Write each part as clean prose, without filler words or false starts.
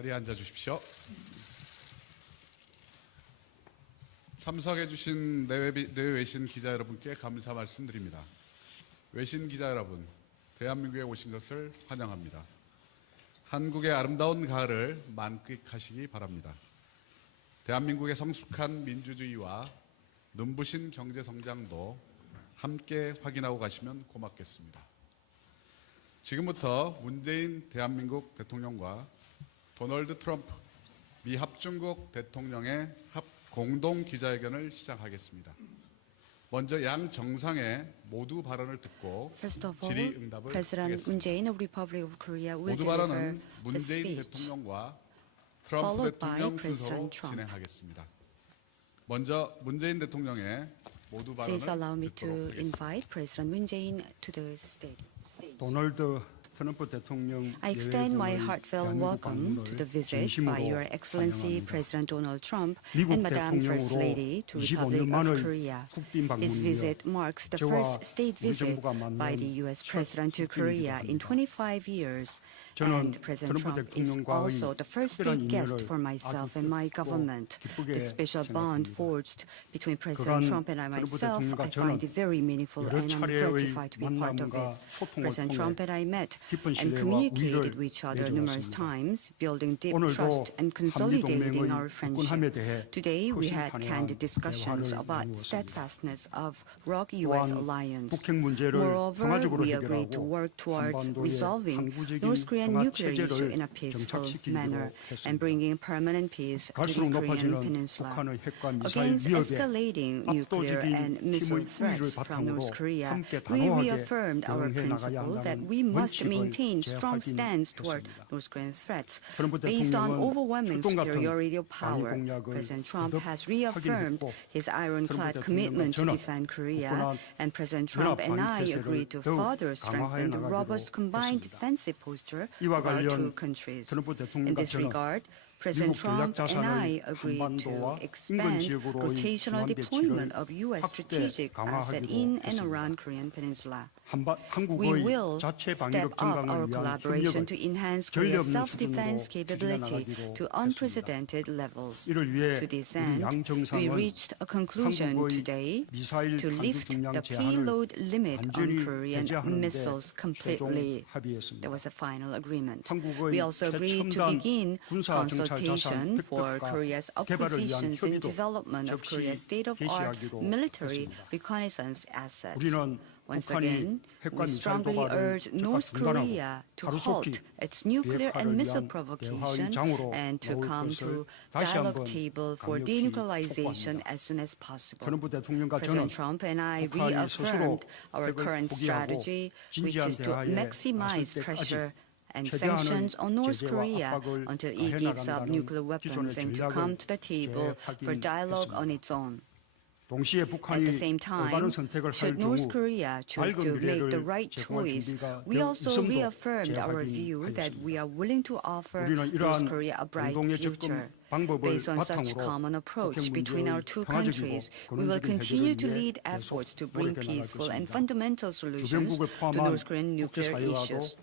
자리에 앉아 주십시오. 참석해 주신 내외신 기자 여러분께 감사 말씀드립니다. 외신 기자 여러분, 대한민국에 오신 것을 환영합니다. 한국의 아름다운 가을을 만끽하시기 바랍니다. 대한민국의 성숙한 민주주의와 눈부신 경제 성장도 함께 확인하고 가시면 고맙겠습니다. 지금부터 문재인 대한민국 대통령과 도널드 트럼프 미 합중국 대통령의 공동 기자회견을 시작하겠습니다. 먼저 양 정상의 모두 발언을 듣고 질의응답을 하겠습니다. 모두 발언은 문재인 대통령과 트럼프 대통령 순서로 진행하겠습니다. 먼저 문재인 대통령의 모두 발언을 듣도록 하겠습니다. 도널드 트럼프 대통령 I extend my heartfelt welcome to the visit by Your Excellency President Donald Trump and Madam First Lady to the Republic of Korea. His visit marks the first state visit by the U.S. President to Korea in 25 years. And President Trump is also the first state guest for myself and my government. The special bond forged between President Trump and myself, I find it very meaningful and I'm gratified to be part of it. President Trump and I met and communicated with each other numerous times, building deep trust and consolidating our friendship. Today, we had candid discussions about steadfastness of ROK-US alliance. Moreover, we agreed to work towards resolving North Korean nuclear issue in a peaceful manner and bringing permanent peace to the Korean peninsula. Against escalating nuclear and missile threats from North Korea, we reaffirmed our principle that we must maintain strong stance toward North Korean threats. Based on overwhelming superiority of power, President Trump has reaffirmed his ironclad commitment to defend Korea, and President Trump and I agreed to further strengthen the robust combined defensive posture of our two countries. In this regard, President Trump and I agreed to expand rotational deployment of U.S. strategic assets in and around Korean Peninsula. We will step up our collaboration to enhance Korea's self-defense capability to unprecedented levels. To this end, we reached a conclusion today to lift the payload limit on Korean missiles completely. There was a final agreement. We also agreed to begin consultation for Korea's acquisitions and development of Korea's state-of-the-art military reconnaissance assets. Once again, we strongly urge North Korea to halt its nuclear and missile provocation and to come to dialogue table for denuclearization as soon as possible. President Trump and I reaffirmed our current strategy, which is to maximize pressure and sanctions on North Korea until it gives up nuclear weapons and to come to the table for dialogue on its own. At the same time, should North Korea choose to make the right choice, we also reaffirmed our view that we are willing to offer North Korea a bright future. Based on such common approach between our two countries, we will continue to lead efforts to bring peaceful and fundamental solutions to North Korean nuclear issues.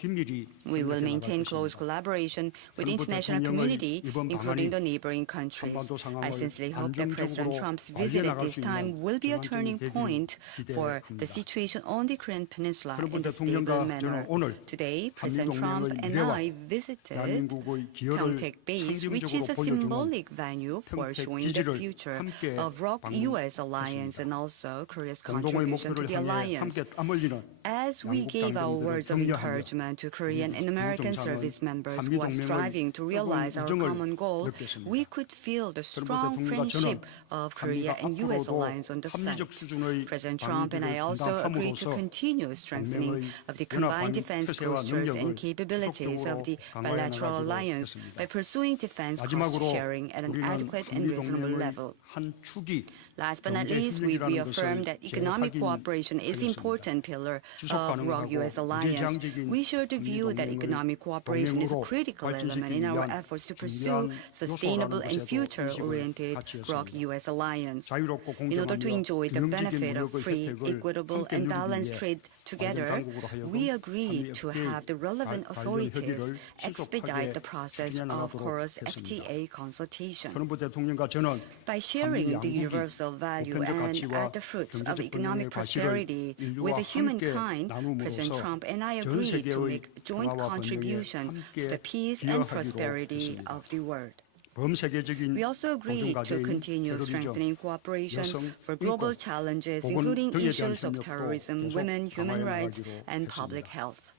We will maintain close collaboration with the international community, including the neighboring countries. I sincerely hope that President Trump's visit at this time will be a turning point for the situation on the Korean Peninsula in a stable manner. Today, President Trump and I visited Pyeongtaek Base, which is a symbolic venue for showing the future of ROK-US alliance and also Korea's contribution to the alliance. As we gave our words of encouragement to Korean and American service members who are striving to realize our common goal, we could feel the strong friendship of Korea and US alliance on the site. President Trump and I also agreed to continue strengthening of the combined defense postures and capabilities of the bilateral alliance by pursuing defense cost sharing at an adequate and reasonable level. Last but not least, we reaffirm that economic cooperation is an important pillar of ROK-US alliance. We share the view that economic cooperation is a critical element in our efforts to pursue sustainable and future-oriented ROK-US alliance. In order to enjoy the benefit of free, equitable, and balanced trade together, we agreed to have the relevant authorities expedite the process of KORU's FTA consultation. By sharing the universal value and the fruits of economic prosperity with humankind, President Trump and I agreed to make joint contribution to the peace and prosperity of the world. We also agreed to continue strengthening cooperation for global challenges, including issues of terrorism, women, human rights, and public health.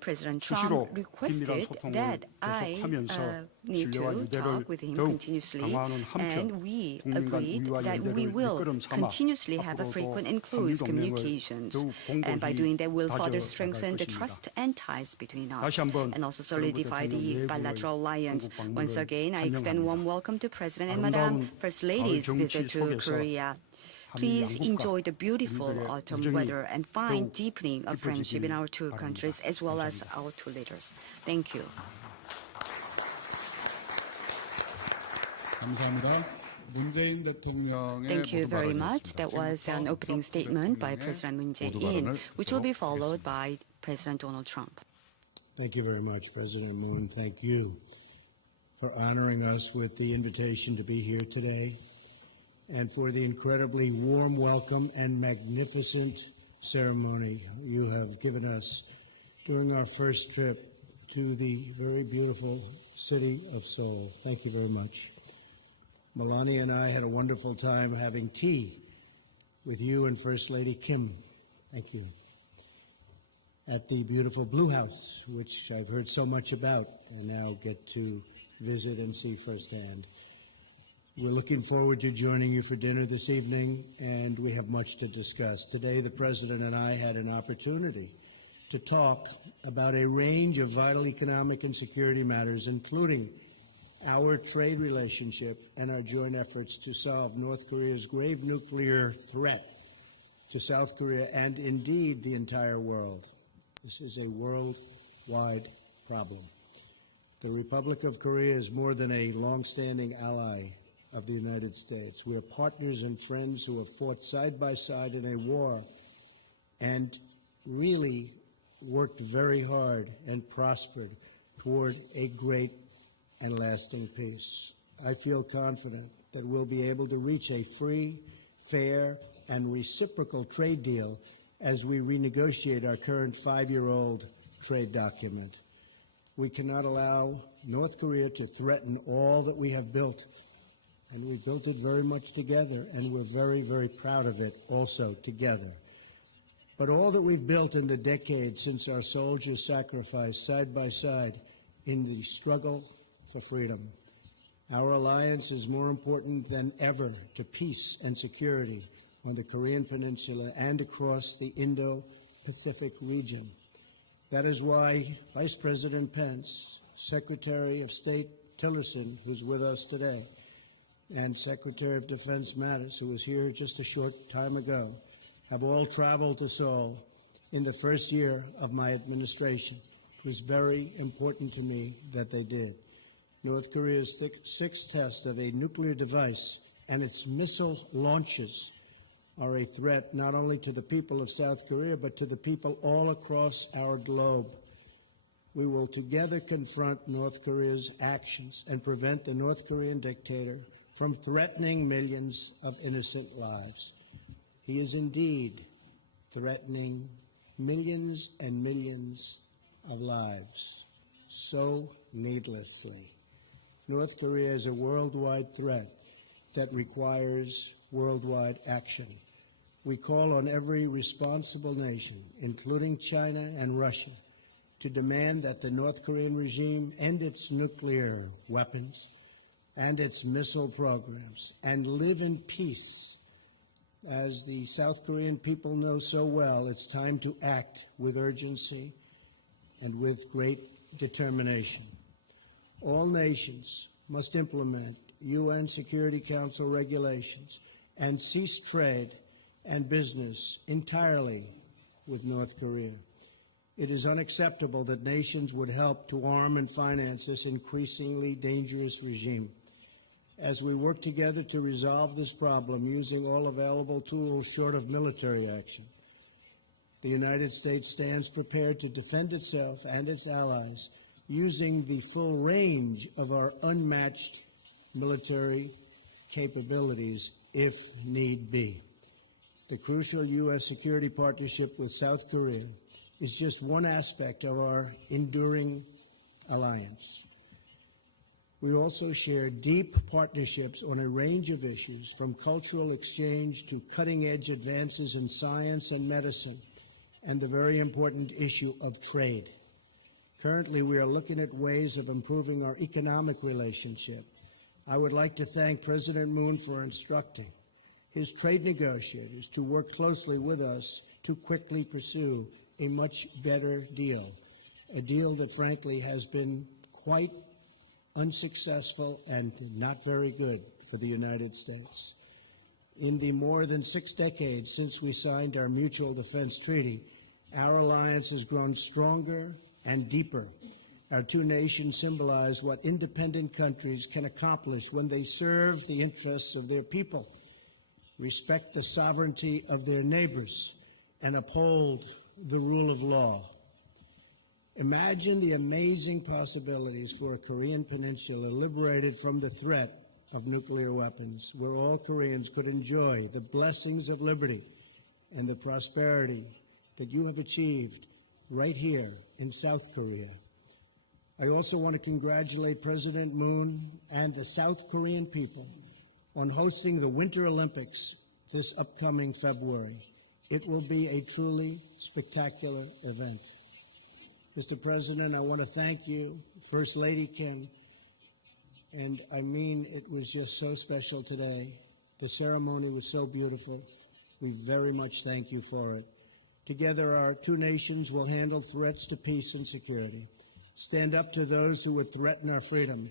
President Trump requested that I need to talk with him continuously, and we agreed that we will continuously have a frequent and close communications. And by doing that, we'll further strengthen the trust and ties between us and also solidify the bilateral alliance. Once again, I extend warm welcome to President and Madam First Lady's visit to Korea. Please enjoy the beautiful autumn weather and find deepening of friendship in our two countries as well as our two leaders. Thank you. Thank you very much. That was an opening statement by President Moon Jae-in, which will be followed by President Donald Trump. Thank you very much, President Moon. Thank you for honoring us with the invitation to be here today, and for the incredibly warm welcome and magnificent ceremony you have given us during our first trip to the very beautiful city of Seoul. Thank you very much. Melania and I had a wonderful time having tea with you and First Lady Kim. Thank you. At the beautiful Blue House, which I've heard so much about and now get to visit and see firsthand. We're looking forward to joining you for dinner this evening, and we have much to discuss. Today, the President and I had an opportunity to talk about a range of vital economic and security matters, including our trade relationship and our joint efforts to solve North Korea's grave nuclear threat to South Korea and indeed the entire world. This is a worldwide problem. The Republic of Korea is more than a long-standing ally of the United States. We are partners and friends who have fought side by side in a war and really worked very hard and prospered toward a great and lasting peace. I feel confident that we'll be able to reach a free, fair, and reciprocal trade deal as we renegotiate our current 5-year-old trade document. We cannot allow North Korea to threaten all that we have built, and we built it very much together, and we're very, very proud of it also together. But all that we've built in the decades since our soldiers sacrificed side by side in the struggle for freedom, our alliance is more important than ever to peace and security on the Korean Peninsula and across the Indo-Pacific region. That is why Vice President Pence, Secretary of State Tillerson, who's with us today, and Secretary of Defense Mattis, who was here just a short time ago, have all traveled to Seoul in the first year of my administration. It was very important to me that they did. North Korea's sixth test of a nuclear device and its missile launches are a threat not only to the people of South Korea, but to the people all across our globe. We will together confront North Korea's actions and prevent the North Korean dictator from threatening millions of innocent lives. He is indeed threatening millions and millions of lives, so needlessly. North Korea is a worldwide threat that requires worldwide action. We call on every responsible nation, including China and Russia, to demand that the North Korean regime end its nuclear weapons and its missile programs and live in peace. As the South Korean people know so well, it's time to act with urgency and with great determination. All nations must implement UN Security Council regulations and cease trade and business entirely with North Korea. It is unacceptable that nations would help to arm and finance this increasingly dangerous regime. As we work together to resolve this problem using all available tools short of military action, the United States stands prepared to defend itself and its allies using the full range of our unmatched military capabilities if need be. The crucial U.S. security partnership with South Korea is just one aspect of our enduring alliance. We also share deep partnerships on a range of issues, from cultural exchange to cutting-edge advances in science and medicine, and the very important issue of trade. Currently, we are looking at ways of improving our economic relationship. I would like to thank President Moon for instructing his trade negotiators to work closely with us to quickly pursue a much better deal, a deal that frankly has been quite unsuccessful and not very good for the United States. In the more than 6 decades since we signed our mutual defense treaty, our alliance has grown stronger and deeper. Our two nations symbolize what independent countries can accomplish when they serve the interests of their people, respect the sovereignty of their neighbors, and uphold the rule of law. Imagine the amazing possibilities for a Korean peninsula liberated from the threat of nuclear weapons, where all Koreans could enjoy the blessings of liberty and the prosperity that you have achieved right here in South Korea. I also want to congratulate President Moon and the South Korean people on hosting the Winter Olympics this upcoming February. It will be a truly spectacular event. Mr. President, I want to thank you, First Lady Kim, and I mean it was just so special today. The ceremony was so beautiful. We very much thank you for it. Together, our two nations will handle threats to peace and security, stand up to those who would threaten our freedom,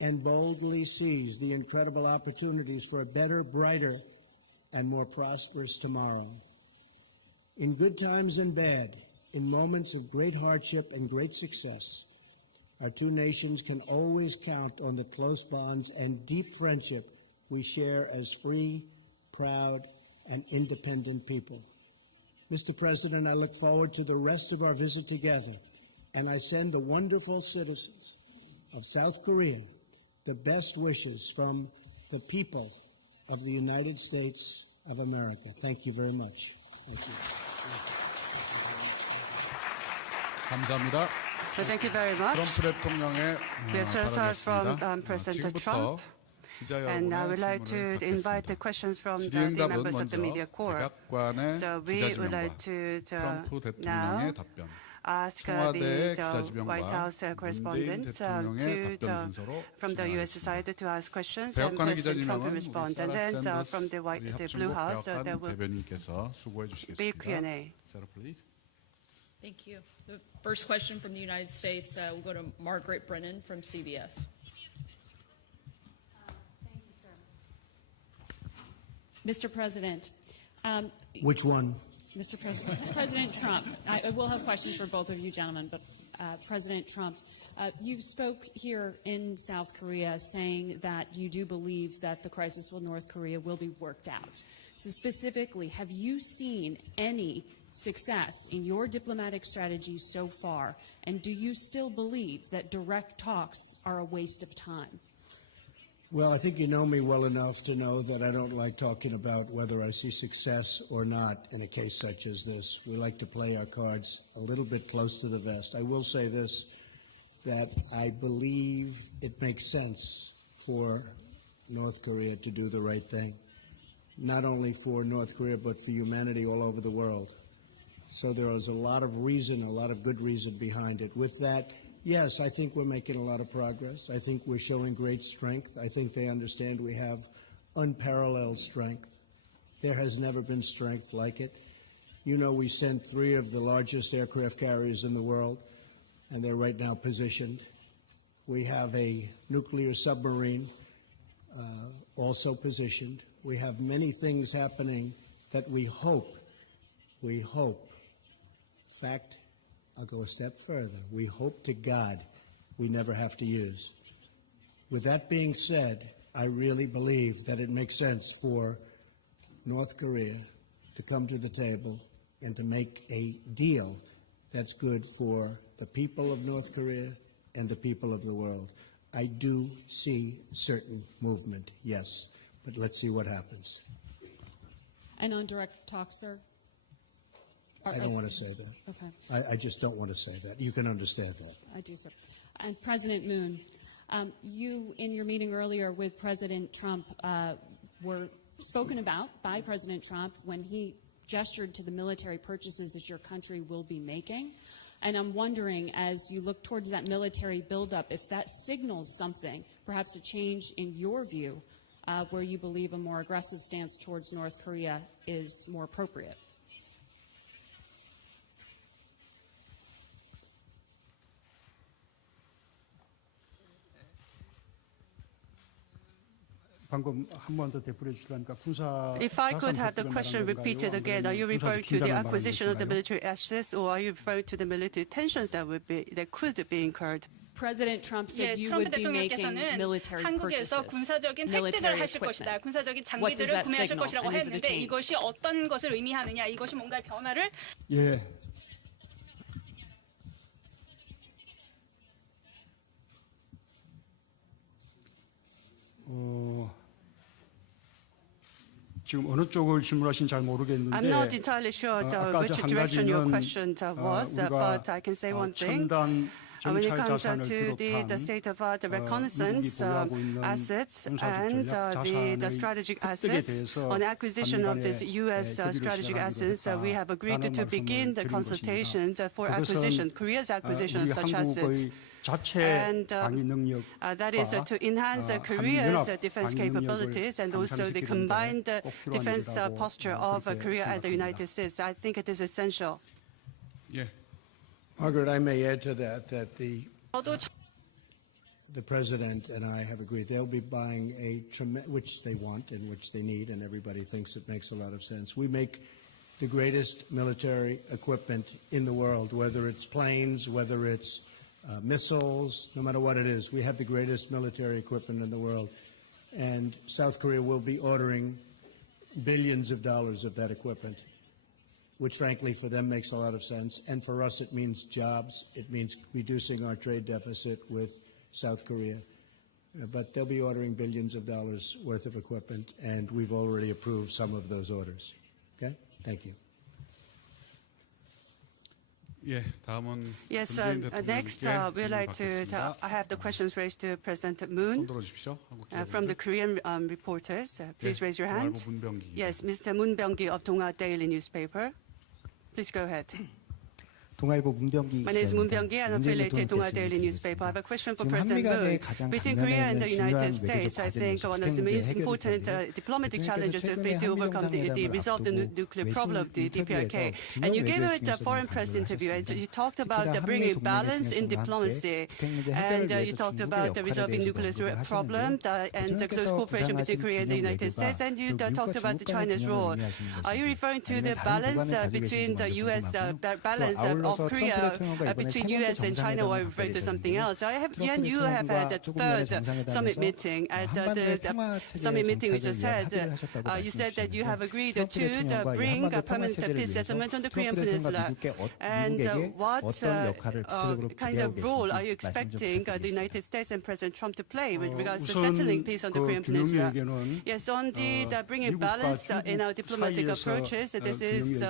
and boldly seize the incredible opportunities for a better, brighter, and more prosperous tomorrow. In good times and bad, in moments of great hardship and great success, our two nations can always count on the close bonds and deep friendship we share as free, proud, and independent people. Mr. President, I look forward to the rest of our visit together, and I send the wonderful citizens of South Korea the best wishes from the people of the United States of America. Thank you very much. Thank you. 감사합니다. Thank you very much. 트럼프 대통령의 We have just heard from 발언이었습니다. President 지금부터 Trump. And I would like to invite the 받겠습니다. questions from the 질의응답은 members of the 먼저 media corps. 백악관의 So we would like 기자지명과 to 트럼프 now 대통령의 답변, ask 청와대 the White 기자지명과 House 문재인 correspondent 대통령의 답변 순서로 from the U.S. 진행하겠습니다. side to ask questions, and 백악관의 President Trump will 기자지명은 우리 respond. And 사라 then 샌더스 from the Blue 합중국 House, there 백악관 will 대변인께서 수고해 be 주시겠습니다. Q&A. Sarah, please. Thank you. The first question from the United States will go to Margaret Brennan from CBS. Thank you, sir. Mr. President. Which one? Mr. President. President Trump. I will have questions for both of you gentlemen, but President Trump, you spoke here in South Korea saying that you do believe that the crisis with North Korea will be worked out. So specifically, have you seen any success in your diplomatic strategy so far, and do you still believe that direct talks are a waste of time? Well, I think you know me well enough to know that I don't like talking about whether I see success or not in a case such as this. We like to play our cards a little bit close to the vest. I will say this, that I believe it makes sense for North Korea to do the right thing, not only for North Korea, but for humanity all over the world. So there is a lot of reason, a lot of good reason behind it. With that, yes, I think we're making a lot of progress. I think we're showing great strength. I think they understand we have unparalleled strength. There has never been strength like it. You know, we sent 3 of the largest aircraft carriers in the world, and they're right now positioned. We have a nuclear submarine also positioned. We have many things happening that we hope, in fact, I'll go a step further. We hope to God we never have to use. With that being said, I really believe that it makes sense for North Korea to come to the table and to make a deal that's good for the people of North Korea and the people of the world. I do see certain movement, yes, but let's see what happens. And on direct talk, sir? I don't want to say that. Okay. I just don't want to say that. You can understand that. I do, sir. And President Moon, you, in your meeting earlier with President Trump, were spoken about by President Trump when he gestured to the military purchases that your country will be making. And I'm wondering, as you look towards that military buildup, if that signals something, perhaps a change in your view, where you believe a more aggressive stance towards North Korea is more appropriate. If I could have the question repeated again, are you referring to the acquisition of the military assets, or are you referring to the military tensions that could be incurred? President Trump said you would be making military purchases, 한국에서 군사적인 military 획득을 하실 equipment. 것이다. 군사적인 What does 장비들을 that 구매하실 signal? 것이라고 And is it a 했는데 change? 이것이 어떤 것을 의미하느냐, 이것이 뭔가 변화를 예. 지금 어느 쪽을 질문하신지 잘 모르겠는데 I'm not entirely sure 아까 which 한 direction your 가지는 question was, 우리가 but I can say one thing. 첨단 When it 정찰 comes 자산을 to the 비롯한 state-of-art 미국이 reconnaissance 보유하고 있는 assets 군사적 and 전략 the 자산의 strategic 획득에 assets, 대해서 on acquisition of this 한미 간에 U.S. 협의를 strategic 시작하기로 assets, we have agreed 했다라는 to begin the 말씀을 드린 consultations 것입니다. for 그것은 acquisition, Korea's acquisition 우리 of such assets. 한국의 자체 And 방위 능력과 that is to enhance Korea's defense capabilities and also the combined defense posture of Korea and the United States. I think it is essential. 예, Margaret, I may add to that 저도 the President and I have agreed they'll be buying which they want and which they need, and everybody thinks it makes a lot of sense. We make the greatest military equipment in the world, whether it's planes, whether it's missiles, no matter what it is. We have the greatest military equipment in the world. And South Korea will be ordering billions of dollars of that equipment, which frankly for them makes a lot of sense. And for us, it means jobs. It means reducing our trade deficit with South Korea. But they'll be ordering billions of dollars worth of equipment, and we've already approved some of those orders. Okay? Thank you. 예, 다음은 Yes, 문재인 next 대통령께 we'd like to 질문 I have the questions raised to President 손 Moon 들어주십시오. 한국 from the 기자분들. Korean reporters. Please 예, raise your hand. 동아일보 문병기 기자. Yes, Mr. Moon Byung-gi of Donghwa Daily Newspaper. Please go ahead. 동아일보 문병기 My name is Moon 기자입니다. Byung-gi and 문재인 affiliated Donghwa 대통령께 Daily 질문 Newspaper. I have a question for 지금 President 한미 간의 Moon. 가장 Between Korea and the 당면에 United 있는 States, I 중요한 think one of the most important diplomatic challenges will be to overcome the resolve the nuclear problem of the DPRK. And you gave it a foreign press interview, and you talked about bringing balance in diplomacy, and you talked about resolving nuclear problem and the close cooperation between Korea and the United States, and you talked about China's role. Are you referring to the balance between the U.S. balance of Korea between U.S. and China, or referring to something else? You have had the third summit meeting. At the summit meeting we just had, you said that you have agreed to bring a permanent peace settlement on the Korean Peninsula. And what kind of role are you expecting the United States and President Trump to play with regards to settling peace on the Korean Peninsula? Yes, on the bringing balance in our diplomatic approaches, this is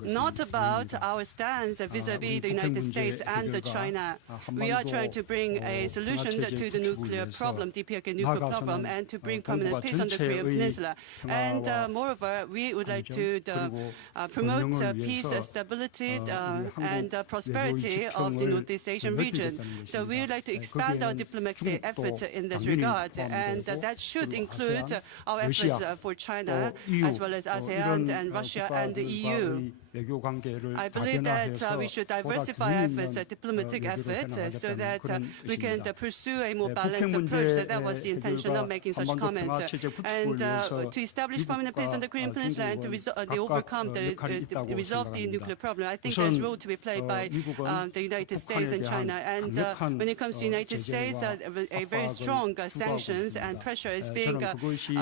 not about our stance vis-à-vis the United States and China. We are trying to bring a solution to the nuclear problem, DPRK nuclear problem, and to bring permanent peace on the Korean Peninsula. And moreover, we would like to promote peace, stability, and prosperity of the Northeast Asian region. So we would like to expand our diplomatic efforts in this regard, and that should include our efforts for China, as well as ASEAN and Russia and the EU. 외교 관계를 I believe that 다변화해서 we should 보다 diversify 균형 efforts, 있는 diplomatic 외교를 efforts, so 해나가겠다는 that 그런 we can 뜻입니다. pursue a more 북핵 balanced approach. So that was the 문제 intention of 해결과 making such 한반도 comment. 평화체제 구축을 And 위해서 to establish permanent peace on the Korean Peninsula and to 중국은 overcome 각각 역할이 있다고 resolve the nuclear 생각합니다. problem. I think 우선 there's role to be played by 미국은 the United States 북한에 and 대한 China. And 강력한 when it comes to the United States, a very strong sanctions and pressure is being 저는 그것이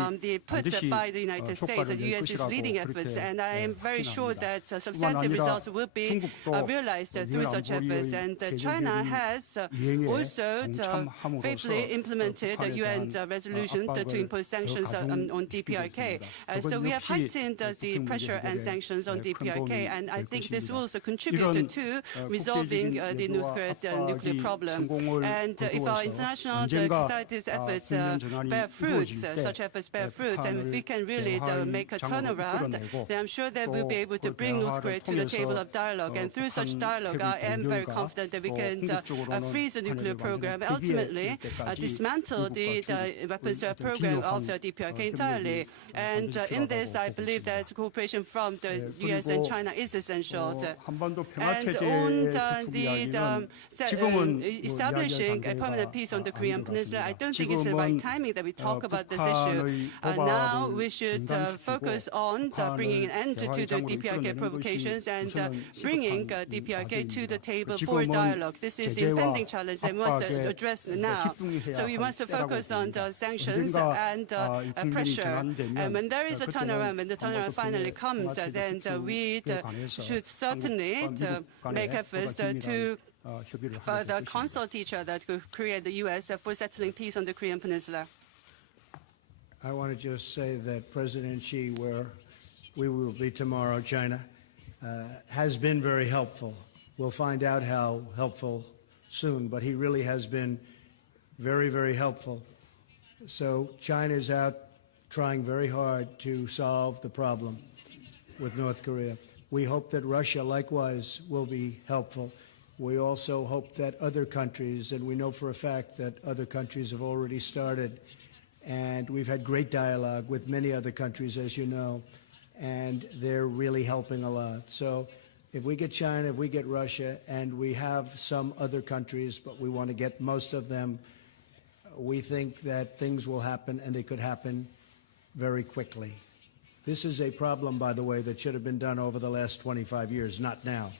put 반드시 by the United States. 효과를 The 낼 U.S. is 것이라고 leading 그렇게 efforts, and I am very sure 확신합니다. that 뿐만 substantive 아니라 results will be 중국도 realized through 유엔 such efforts. 안보리의 And China has 이행에 also 동참함으로써 faithfully implemented the 북한에 UN 대한 resolution to 압박을 impose sanctions 더 on DPRK. 가중시키고 So we have 있습니다. heightened the 북핵 pressure and 문제 sanctions on 해결에 큰 DPRK, 도움이 and I 될 think this 것입니다. will also contribute to resolving 국제적인 the 외교와 nuclear 압박이 problem. 성공을 And if our 거두어서 international 언젠가 society's efforts 국면 전환이 bear fruits, 이루어질 때 such efforts bear fruits, and if we can really 대화의 make a 장으로 turnaround, 이끌어내고 then I'm sure that 또 we'll be able to 그 bring North 대화를 Korea to the table 통해서 of dialogue. And through such 북한 dialogue, I am very 핵 confident that we 또 can 궁극적으로는 freeze the nuclear 북한을 program, 완전히 ultimately 폐기해 줄 때까지 dismantle the 미국과 weapons 중국의 program of the 긴밀한 DPRK entirely. And in this, I believe that cooperation from the U.S. and China is essential. 한반도 And 평화체제의 on 구축 the 이야기는 지금은 establishing a permanent peace on the Korean Peninsula, I don't think it's the right timing that we talk about this issue. Now we should focus on bringing an end to the DPRK provocations and bringing DPRK to the table for dialogue. This is the impending challenge that we must address now. So we must focus on the sanctions and pressure. And when there is a turnaround, when the turnaround finally comes, then we should certainly make efforts to further consult each other to create the U.S. for settling peace on the Korean Peninsula. I want to just say that President Xi, where we will be tomorrow, China, has been very helpful. We'll find out how helpful soon, but he really has been very, very helpful. So China is out trying very hard to solve the problem with North Korea. We hope that Russia likewise will be helpful. We also hope that other countries, and we know for a fact that other countries have already started, and we've had great dialogue with many other countries, as you know, and they're really helping a lot. So if we get China, if we get Russia, and we have some other countries, but we want to get most of them, we think that things will happen, and they could happen very quickly. This is a problem, by the way, that should have been done over the last 25 years, not now.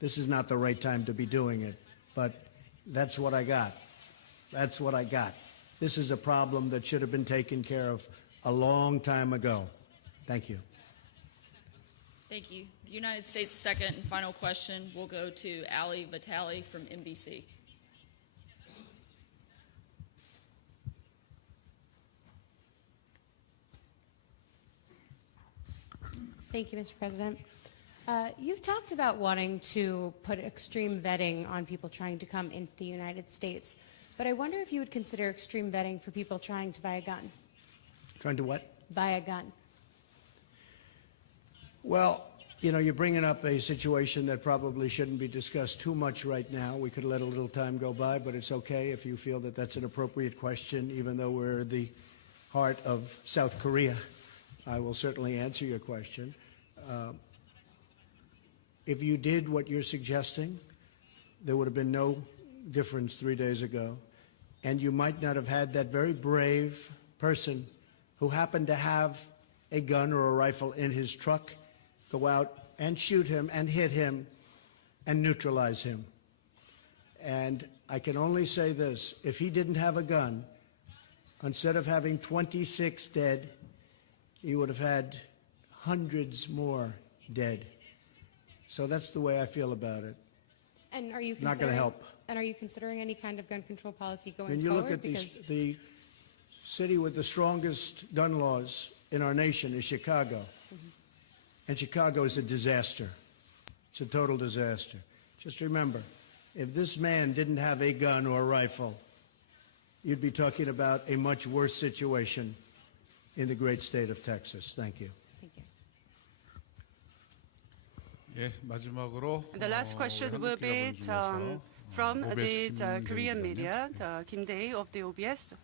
This is not the right time to be doing it, but that's what I got. That's what I got. This is a problem that should have been taken care of a long time ago. Thank you. Thank you. The United States' second and final question will go to Ali Vitali from NBC. Thank you, Mr. President. You've talked about wanting to put extreme vetting on people trying to come into the United States, but I wonder if you would consider extreme vetting for people trying to buy a gun. Trying to what? Buy a gun. Well, you know, you're bringing up a situation that probably shouldn't be discussed too much right now. We could let a little time go by, but it's okay if you feel that that's an appropriate question, even though we're at the heart of South Korea. I will certainly answer your question. If you did what you're suggesting, there would have been no difference 3 days ago, and you might not have had that very brave person who happened to have a gun or a rifle in his truck go out and shoot him and hit him and neutralize him. And I can only say this, if he didn't have a gun, instead of having 26 dead, he would have had hundreds more dead. So that's the way I feel about it. And are you Not going to help. And are you considering any kind of gun control policy going When you forward? look at the city with the strongest gun laws in our nation is Chicago. And Chicago is a disaster. It's a total disaster. Just remember, if this man didn't have a gun or a rifle, you'd be talking about a much worse situation in the great state of Texas. Thank you. Thank you. 예, 마지막으로 And the last question will be from the Korean media, Kim Dae of the OBS.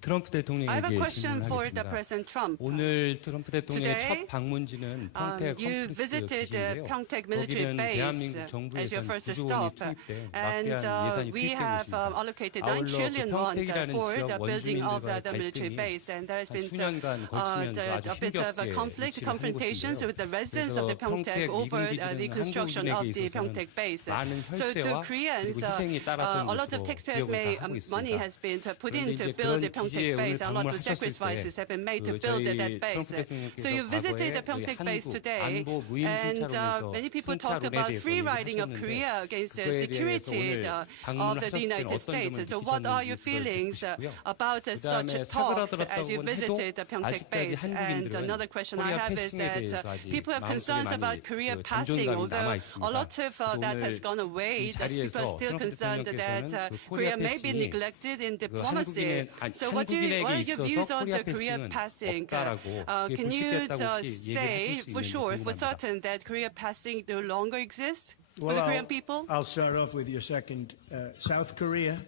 트럼프 I have a 대통령에게 question for the 질문하겠습니다. President Trump. 오늘 트럼프 대통령의 Today, 첫 방문지는 평택 you 컴플렉스 visited 기지인데요. Pyeongtaek military 거기는 base 대한민국 as 정부에서 your first 9조 원이 stop, 투입돼 and 막대한 예산이 we 투입되고 have 있습니다. allocated 9 아울러 그 trillion won 평택이라는 for the 지역 building of 원주민들과의 the military 갈등이 base, and there has 한 been 수년간 걸치면서 아주 a bit of a 힘겹게 conflict, 일치를 한 confrontations 것인데요. with the residents of 그래서 the Pyeongtaek 평택 over 미군 the 기지는 construction of 한국인에게 the 있어서는 Pyeongtaek base. 많은 So to 혈세와 Koreans, 그리고 희생이 따랐던 a lot of 것으로 taxpayers' 기억을 다 하고 money 있습니다. has been put 그런데 in to 이제 build the 그런 기지에 Pyeongtaek 오늘 base, and a lot of 방문하셨을 sacrifices have been made to 때 build 저희 that base. 트럼프 대통령께서 So you visited the 과거에 Pyeongtaek base 한국 today, 안보 무인 and 순찰원에서 many people talked 순찰원에 about 대해서 free 얘기를 riding of 하셨는데 Korea against the 그거에 대해서 security 오늘 of 방문을 the 하셨을 때는 United 어떤 States. 점을 So what are your 느끼셨는지 그걸 듣고 feelings 싶고요. about such 그다음에 talks as you 사그라들었다고는 visited 해도 the Pyeongtaek 아직까지 base? And 한국인들은 another question I 코리아 have is 패싱에 대해서 that 아직 people have 마음속에 concerns 많이 about Korea 그 passing, 잔존감이 although 남아 a 있습니다. lot of that has gone away. 이 That people are 자리에서 still 트럼프 concerned that 대통령께서는 그 Korea 코리아 may be 패싱이 neglected in diplomacy. So what are 한국인에게 your 있어서 views on 코리아 the Korea 패싱은 passing? 없다라고 이게 Can you 불식됐다고 혹시 얘기를 say 하실 수 for 있는지 sure, for 궁금합니다. certain, that Korea passing no longer exists for Well, the Korean people? I'll start off with your second. South Korea,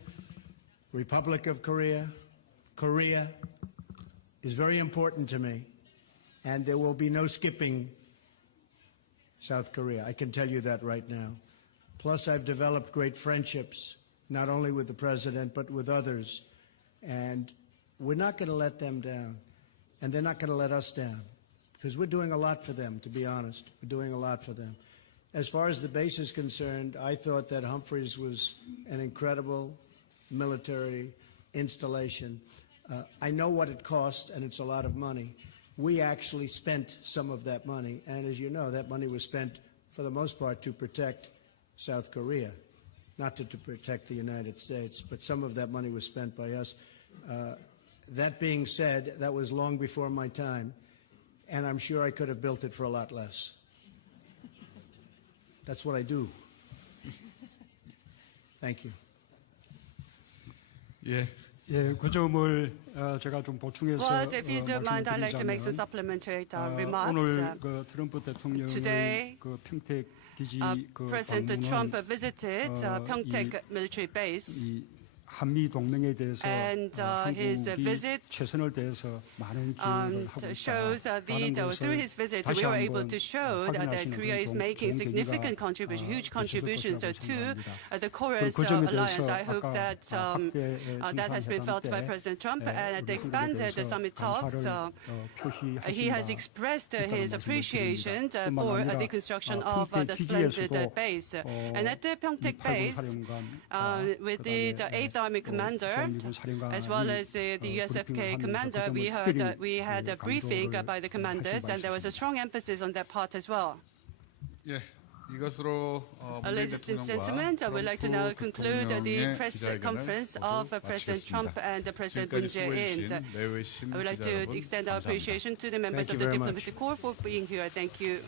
Republic of Korea, Korea is very important to me, and there will be no skipping South Korea. I can tell you that right now. Plus, I've developed great friendships, not only with the president, but with others, and we're not going to let them down, and they're not going to let us down, because we're doing a lot for them, to be honest. We're doing a lot for them. As far as the base is concerned, I thought that Humphreys was an incredible military installation. I know what it cost, and it's a lot of money. We actually spent some of that money, and as you know, that money was spent, for the most part, to protect South Korea, not to protect the United States, but some of that money was spent by us. That being said, that was long before my time, and I'm sure I could have built it for a lot less. That's what I do. Thank you. 예, 예, 그 점을 제가 좀 보충해서 Well, if you don't mind, I'd like to make some 말씀드리자면 supplementary remarks. 오늘 그 트럼프 대통령의 Today, 그 평택 기지 그 President Trump 방문은 visited Pyeongtaek military base. 이 한미 동맹에 대해서 And his 한국이 visit 최선을 다해서 많은 기여를 하고 shows through his visit we were able to show that Korea is making significant contribution, huge contributions to the Korea's alliance. I hope that that has been felt by President Trump. And at the expanded summit talks, he has expressed his appreciation for the construction of the splendid base. And at the Pyeongtaek base, with the 8th Army commander, as well as the USFK commander, we had a briefing by the commanders, and there was a strong emphasis on that part as well. 예, 이것으로 Ladies and gentlemen, I would like to now conclude the press conference of President Trump and President Moon Jae-in. I would like to extend our appreciation to the members of the diplomatic corps for being here. Thank you.